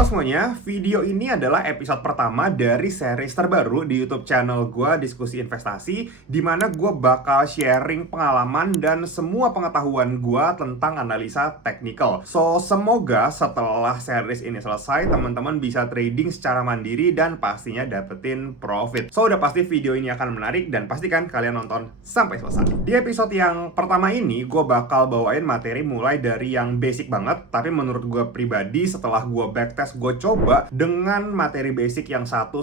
Halo semuanya, video ini adalah episode pertama dari series terbaru di YouTube channel gue, Diskusi Investasi, di mana gue bakal sharing pengalaman dan semua pengetahuan gue tentang analisa teknikal. So, semoga setelah series ini selesai, teman-teman bisa trading secara mandiri dan pastinya dapetin profit. So, udah pasti video ini akan menarik dan pastikan kalian nonton sampai selesai. Di episode yang pertama ini, gue bakal bawain materi mulai dari yang basic banget, tapi menurut gue pribadi setelah gue backtest, gue coba dengan materi basic yang 1-2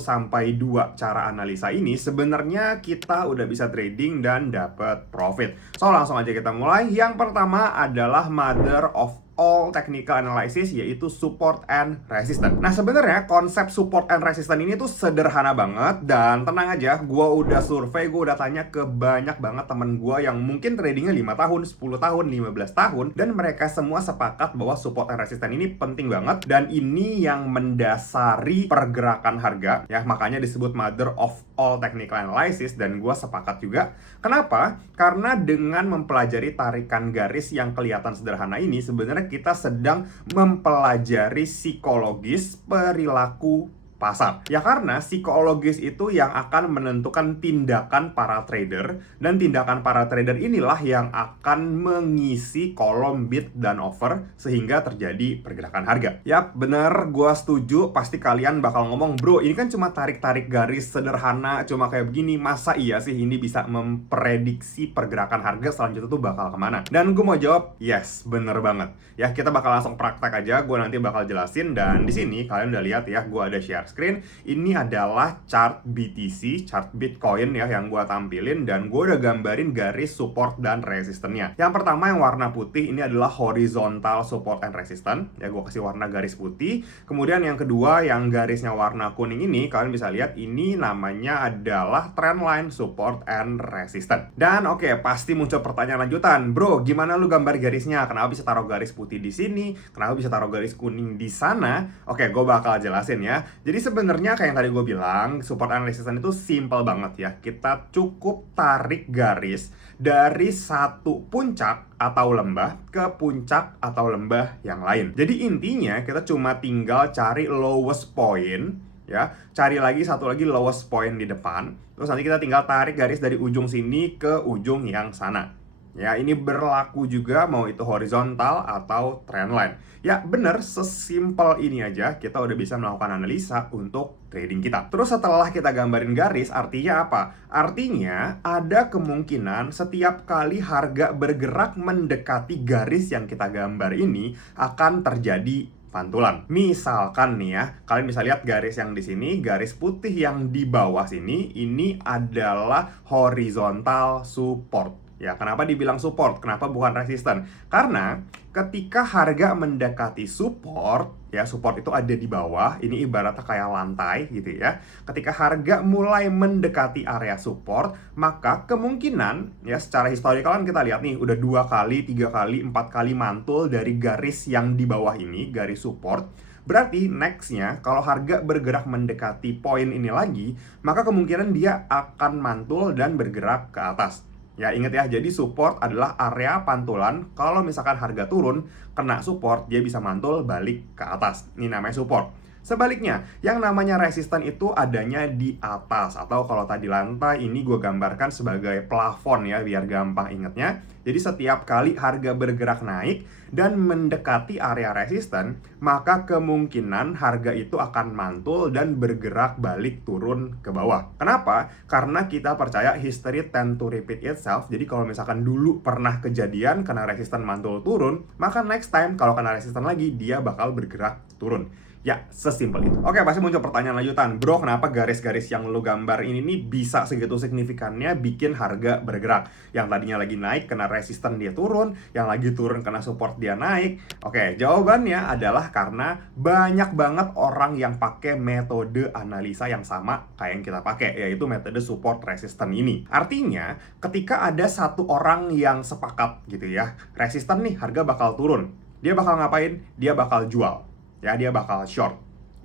cara analisa ini, sebenarnya kita udah bisa trading dan dapat profit. So, langsung aja kita mulai. Yang pertama adalah mother of all technical analysis, yaitu support and resistance. Nah, sebenarnya konsep support and resistance ini tuh sederhana banget, dan tenang aja, gue udah survei, gue udah tanya ke banyak banget temen gue yang mungkin tradingnya 5 tahun, 10 tahun, 15 tahun, dan mereka semua sepakat bahwa support and resistance ini penting banget, dan ini yang mendasari pergerakan harga, ya, makanya disebut mother of all technical analysis, dan gue sepakat juga. Kenapa? Karena dengan mempelajari tarikan garis yang kelihatan sederhana ini, sebenarnya kita sedang mempelajari psikologis perilaku pasar. Ya, karena psikologis itu yang akan menentukan tindakan para trader, dan tindakan para trader inilah yang akan mengisi kolom bid dan offer sehingga terjadi pergerakan harga. Yap, bener, gua setuju. Pasti kalian bakal ngomong, bro, ini kan cuma tarik-tarik garis sederhana, cuma kayak begini, masa iya sih ini bisa memprediksi pergerakan harga selanjutnya tuh bakal kemana? Dan gue mau jawab, yes, bener banget. Ya, kita bakal langsung praktek aja, gue nanti bakal jelasin. Dan di sini kalian udah lihat ya, gue ada share screen. Ini adalah chart BTC, chart Bitcoin ya, yang gue tampilin, dan gue udah gambarin garis support dan resistennya. Yang pertama yang warna putih ini adalah horizontal support and resistance, ya, gue kasih warna garis putih. Kemudian yang kedua yang garisnya warna kuning ini, kalian bisa lihat ini namanya adalah trendline support and resistance. Dan oke, pasti muncul pertanyaan lanjutan, bro, gimana lu gambar garisnya? Kenapa bisa taruh garis putih di sini? Kenapa bisa taruh garis kuning di sana? Oke, gue bakal jelasin ya. Jadi sebenarnya kayak yang tadi gue bilang, support and resistance itu simple banget ya. Kita cukup tarik garis dari satu puncak atau lembah ke puncak atau lembah yang lain. Jadi intinya kita cuma tinggal cari lowest point, ya, cari lagi satu lagi lowest point di depan. Terus nanti kita tinggal tarik garis dari ujung sini ke ujung yang sana. Ya, ini berlaku juga mau itu horizontal atau trendline. Ya, bener, sesimpel ini aja kita udah bisa melakukan analisa untuk trading kita. Terus setelah kita gambarin garis, artinya apa? Artinya ada kemungkinan setiap kali harga bergerak mendekati garis yang kita gambar ini akan terjadi pantulan. Misalkan nih ya, kalian bisa lihat garis yang di sini, garis putih yang di bawah sini, ini adalah horizontal support. Ya, kenapa dibilang support? Kenapa bukan resisten? Karena ketika harga mendekati support, ya, support itu ada di bawah, ini ibaratnya kayak lantai gitu ya. Ketika harga mulai mendekati area support, maka kemungkinan, ya, secara historical kan kita lihat nih, udah 2 kali, 3 kali, 4 kali mantul dari garis yang di bawah ini, garis support. Berarti nextnya, kalau harga bergerak mendekati poin ini lagi, maka kemungkinan dia akan mantul dan bergerak ke atas. Ya, ingat ya, jadi support adalah area pantulan. Kalau misalkan harga turun, kena support, dia bisa mantul balik ke atas. Ini namanya support. Sebaliknya, yang namanya resisten itu adanya di atas. Atau kalau tadi lantai, ini gue gambarkan sebagai plafon ya, biar gampang ingetnya. Jadi setiap kali harga bergerak naik dan mendekati area resisten, maka kemungkinan harga itu akan mantul dan bergerak balik turun ke bawah. Kenapa? Karena kita percaya history tend to repeat itself. Jadi kalau misalkan dulu pernah kejadian kena resisten mantul turun, maka next time kalau kena resisten lagi, dia bakal bergerak turun. Ya, sesimpel itu. Oke, pasti muncul pertanyaan lanjutan. Bro, kenapa garis-garis yang lu gambar ini nih bisa segitu signifikannya bikin harga bergerak? Yang tadinya lagi naik, kena resisten dia turun. Yang lagi turun, kena support dia naik. Oke, jawabannya adalah karena banyak banget orang yang pakai metode analisa yang sama kayak yang kita pakai, yaitu metode support resisten ini. Artinya, ketika ada satu orang yang sepakat gitu ya, resisten nih, harga bakal turun. Dia bakal ngapain? Dia bakal jual. Ya, dia bakal short.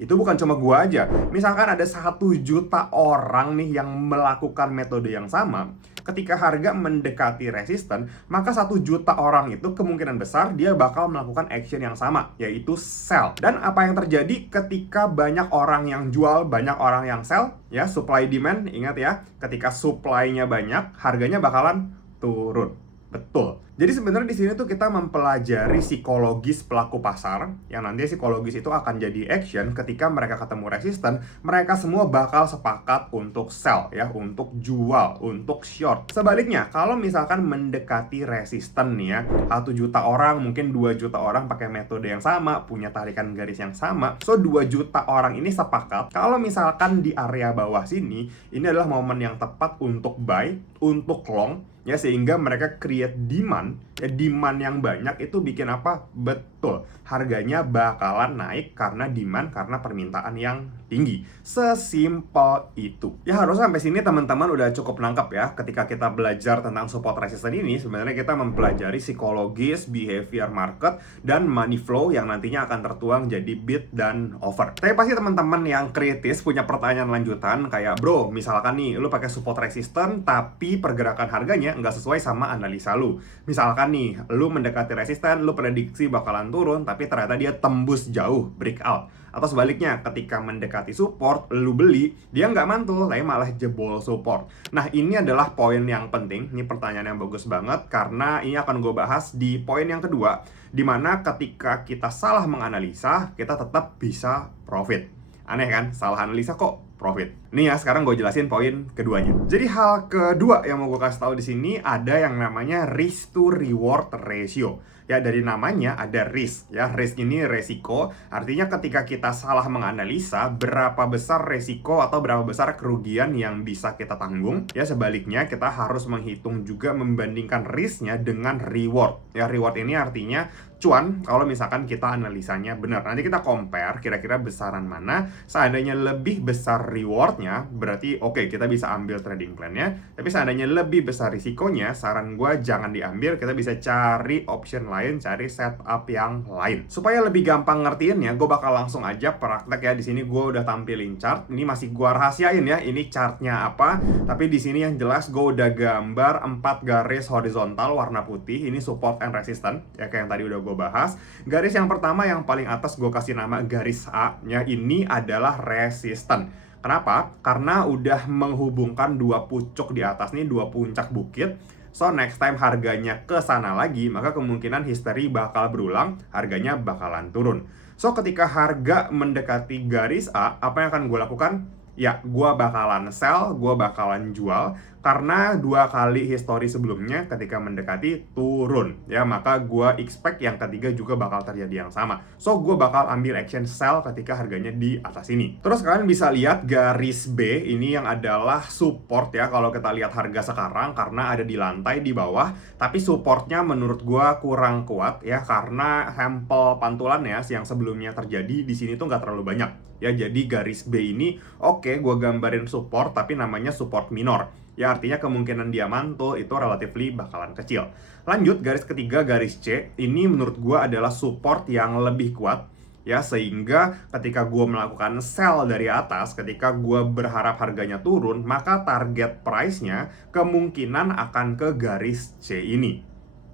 Itu bukan cuma gua aja. Misalkan ada 1 juta orang nih yang melakukan metode yang sama, ketika harga mendekati resisten, maka 1 juta orang itu kemungkinan besar dia bakal melakukan action yang sama, yaitu sell. Dan apa yang terjadi ketika banyak orang yang jual, banyak orang yang sell? Ya, supply demand, ingat ya, ketika supply-nya banyak, harganya bakalan turun. Betul. Jadi sebenarnya di sini tuh kita mempelajari psikologis pelaku pasar, yang nanti psikologis itu akan jadi action ketika mereka ketemu resisten, mereka semua bakal sepakat untuk sell ya, untuk jual, untuk short. Sebaliknya, kalau misalkan mendekati resisten nih ya, 1 juta orang, mungkin 2 juta orang pakai metode yang sama, punya tarikan garis yang sama. So 2 juta orang ini sepakat kalau misalkan di area bawah sini, ini adalah momen yang tepat untuk buy, untuk long, ya, sehingga mereka create demand. Ya, demand yang banyak itu bikin apa? Betul, harganya bakalan naik karena demand, karena permintaan yang tinggi. Sesimpel itu. Ya, harus sampai sini teman-teman udah cukup nangkep ya. Ketika kita belajar tentang support resistance ini, sebenarnya kita mempelajari psikologis, behavior market, dan money flow yang nantinya akan tertuang jadi bid dan offer. Tapi pasti teman-teman yang kritis punya pertanyaan lanjutan kayak, bro, misalkan nih lu pakai support resistance tapi pergerakan harganya nggak sesuai sama analisa lu. Misalkan nih, lu mendekati resisten, lu prediksi bakalan turun, tapi ternyata dia tembus jauh, breakout. Atau sebaliknya, ketika mendekati support, lu beli, dia nggak mantul, tapi malah jebol support. Nah, ini adalah poin yang penting. Ini pertanyaan yang bagus banget, karena ini akan gue bahas di poin yang kedua, dimana ketika kita salah menganalisa, kita tetap bisa profit. Aneh kan? Salah analisa kok profit. Nih ya, sekarang gue jelasin poin keduanya. Jadi hal kedua yang mau gue kasih tahu di sini ada yang namanya risk to reward ratio. Ya, dari namanya ada risk. Ya, risk ini resiko. Artinya ketika kita salah menganalisa berapa besar resiko atau berapa besar kerugian yang bisa kita tanggung. Ya, sebaliknya kita harus menghitung juga membandingkan risknya dengan reward. Ya, reward ini artinya cuan kalau misalkan kita analisanya benar. Nanti kita compare kira-kira besaran mana. Seandainya lebih besar rewardnya, berarti oke, kita bisa ambil trading plan-nya. Tapi seandainya lebih besar risikonya, saran gue jangan diambil. Kita bisa cari option lain, cari setup yang lain. Supaya lebih gampang ngertiinnya, gue bakal langsung aja praktek ya. Di sini gue udah tampilin chart. Ini masih gue rahasiain ya, ini chartnya apa. Tapi di sini yang jelas gue udah gambar 4 garis horizontal warna putih. Ini support and resistance ya, kayak yang tadi udah gue bahas. Garis yang pertama yang paling atas gue kasih nama garis A ya, ini adalah resisten. Kenapa? Karena udah menghubungkan 2 pucuk di atas nih, 2 puncak bukit. So next time harganya ke sana lagi, maka kemungkinan history bakal berulang, harganya bakalan turun. So ketika harga mendekati garis A, apa yang akan gue lakukan? Ya, gue bakalan sell, gue bakalan jual. Karena 2 kali histori sebelumnya ketika mendekati turun. Ya, maka gue expect yang ketiga juga bakal terjadi yang sama. So, gue bakal ambil action sell ketika harganya di atas ini. Terus kalian bisa lihat garis B, ini yang adalah support ya. Kalau kita lihat harga sekarang, karena ada di lantai di bawah. Tapi supportnya menurut gue kurang kuat ya. Karena sampel pantulannya yang sebelumnya terjadi di sini tuh nggak terlalu banyak. Ya, jadi garis B ini oke, gue gambarin support tapi namanya support minor. Ya, artinya kemungkinan dia mantul itu relatively bakalan kecil. Lanjut, garis ketiga, garis C. Ini menurut gue adalah support yang lebih kuat. Ya, sehingga ketika gue melakukan sell dari atas, ketika gue berharap harganya turun, maka target price-nya kemungkinan akan ke garis C ini.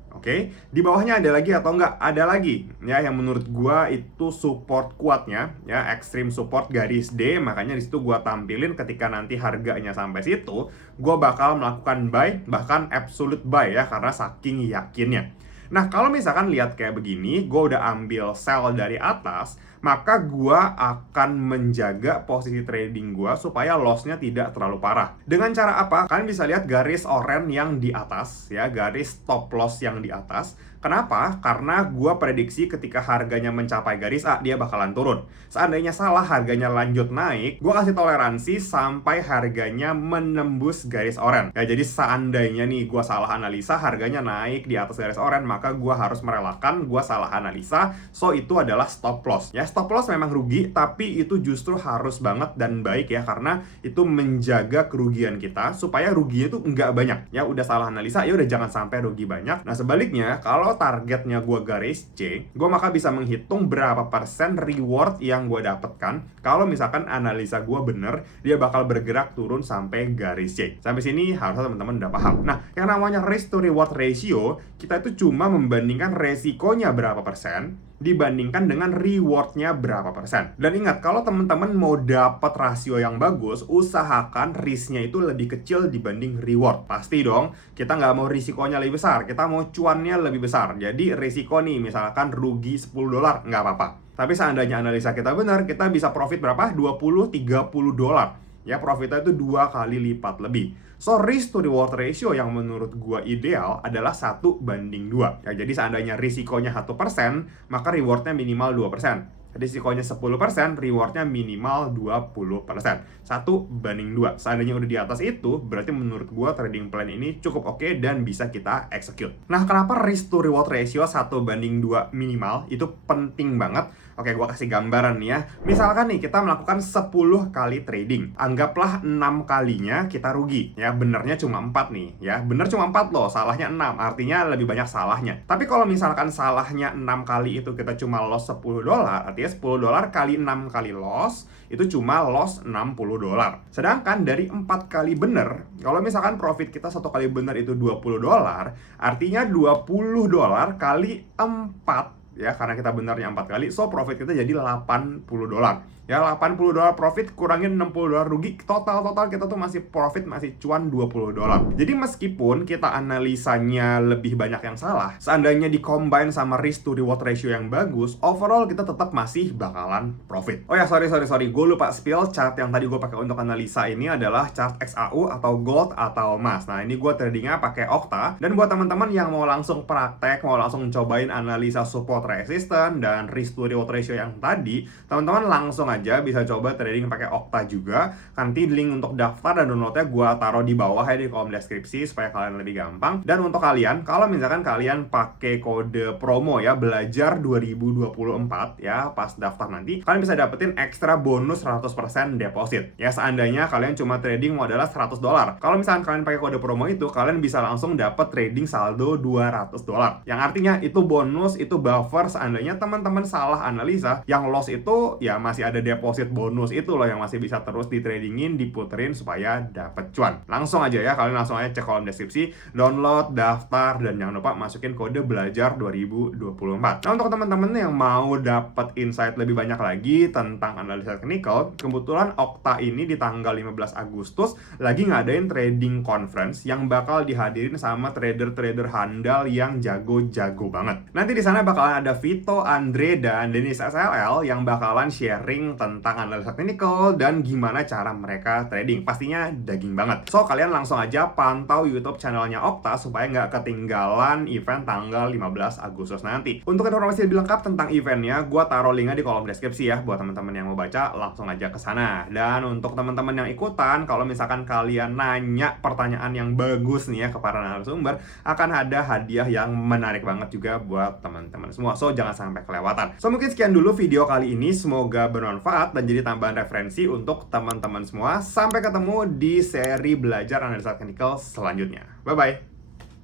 Oke, di bawahnya ada lagi atau enggak? Ada lagi ya, yang menurut gua itu support kuatnya ya, extreme support garis D. Makanya di situ gua tampilin ketika nanti harganya sampai situ, gua bakal melakukan buy, bahkan absolute buy ya, karena saking yakinnya. Nah, kalau misalkan lihat kayak begini, gue udah ambil sell dari atas, maka gue akan menjaga posisi trading gue supaya loss-nya tidak terlalu parah. Dengan cara apa? Kalian bisa lihat garis oranye yang di atas, ya, garis stop loss yang di atas. Kenapa? Karena gue prediksi ketika harganya mencapai garis A, dia bakalan turun. Seandainya salah, harganya lanjut naik, gue kasih toleransi sampai harganya menembus garis oranye. Ya, jadi seandainya nih gue salah analisa, harganya naik di atas garis oranye, maka gue harus merelakan gue salah analisa. So, itu adalah stop loss. Ya, stop loss memang rugi, tapi itu justru harus banget dan baik ya, karena itu menjaga kerugian kita supaya ruginya itu nggak banyak. Ya udah salah analisa, ya udah jangan sampai rugi banyak. Nah sebaliknya, kalau targetnya gue garis C, gue maka bisa menghitung berapa persen reward yang gue dapatkan kalau misalkan analisa gue bener, dia bakal bergerak turun sampai garis C. Sampai sini harusnya teman-teman udah paham. Nah, yang namanya risk to reward ratio, kita itu cuma membandingkan resikonya berapa persen dibandingkan dengan rewardnya berapa persen. Dan ingat, kalau teman-teman mau dapat rasio yang bagus, usahakan risknya itu lebih kecil dibanding reward. Pasti dong, kita nggak mau risikonya lebih besar, kita mau cuannya lebih besar. Jadi risiko nih, misalkan rugi $10, nggak apa-apa. Tapi seandainya analisa kita benar, kita bisa profit berapa? 20-30 dolar. Ya, profitnya itu 2 kali lipat lebih. So, risk to reward ratio yang menurut gua ideal adalah 1:2. Ya, jadi seandainya risikonya 1%, maka rewardnya minimal 2%. Risikonya 10%, rewardnya minimal 20%. 1:2. Seandainya udah di atas itu, berarti menurut gua trading plan ini cukup oke dan bisa kita execute. Nah, kenapa risk to reward ratio 1:2 minimal? Itu penting banget. Oke, gua kasih gambaran nih ya. Misalkan nih, kita melakukan 10 kali trading. Anggaplah 6 kalinya kita rugi. Ya, benernya cuma 4 nih. Ya, bener cuma 4 loh, salahnya 6. Artinya lebih banyak salahnya. Tapi kalau misalkan salahnya 6 kali itu kita cuma loss $10, artinya $10 kali 6 kali loss, itu cuma loss $60. Sedangkan dari 4 kali bener, kalau misalkan profit kita 1 kali bener itu $20, artinya $20 kali 4, ya, karena kita benarnya 4 kali, so profit kita jadi $80. Ya, $80 profit kurangin $60 rugi, total kita tuh masih profit, masih cuan $20. Jadi meskipun kita analisanya lebih banyak yang salah, seandainya di-combine sama risk to reward ratio yang bagus, overall kita tetap masih bakalan profit. Oh ya, sorry, gue lupa spill, chart yang tadi gue pakai untuk analisa ini adalah chart XAU atau gold atau emas. Nah, ini gue tradingnya pakai Okta, dan buat teman-teman yang mau langsung praktek, mau langsung cobain analisa support resistance dan risk to reward ratio yang tadi, teman-teman langsung aja bisa coba trading pakai Okta juga. Nanti link untuk daftar dan downloadnya gue taruh di bawah ya, di kolom deskripsi, supaya kalian lebih gampang. Dan untuk kalian, kalau misalkan kalian pakai kode promo ya, belajar 2024 ya, pas daftar nanti kalian bisa dapetin ekstra bonus 100% deposit. Ya, seandainya kalian cuma trading modalnya $100, kalau misalkan kalian pakai kode promo itu, kalian bisa langsung dapat trading saldo $200. Yang artinya itu bonus, itu buffer seandainya teman-teman salah analisa, yang loss itu ya masih ada deposit bonus itu loh, yang masih bisa terus ditradingin, diputerin supaya dapet cuan. Langsung aja ya, kalian langsung aja cek kolom deskripsi, download, daftar, dan jangan lupa masukin kode belajar 2024. Nah, untuk teman-teman yang mau dapet insight lebih banyak lagi tentang analisa technical, kebetulan Okta ini di tanggal 15 Agustus lagi ngadain trading conference yang bakal dihadirin sama trader-trader handal yang jago-jago banget. Nanti di sana bakalan ada Vito, Andre, dan Dennis SLL yang bakalan sharing tentang analisa technical dan gimana cara mereka trading. Pastinya daging banget. So, kalian langsung aja pantau YouTube channelnya Okta supaya nggak ketinggalan event tanggal 15 Agustus nanti. Untuk informasi lebih lengkap tentang eventnya, gue taruh linknya di kolom deskripsi ya. Buat teman-teman yang mau baca, langsung aja ke sana. Dan untuk teman-teman yang ikutan, kalau misalkan kalian nanya pertanyaan yang bagus nih ya ke para narasumber, akan ada hadiah yang menarik banget juga buat teman-teman semua. So, jangan sampai kelewatan. So, mungkin sekian dulu video kali ini. Semoga bermanfaat dan jadi tambahan referensi untuk teman-teman semua. Sampai ketemu di seri belajar analisa technical selanjutnya. Bye-bye.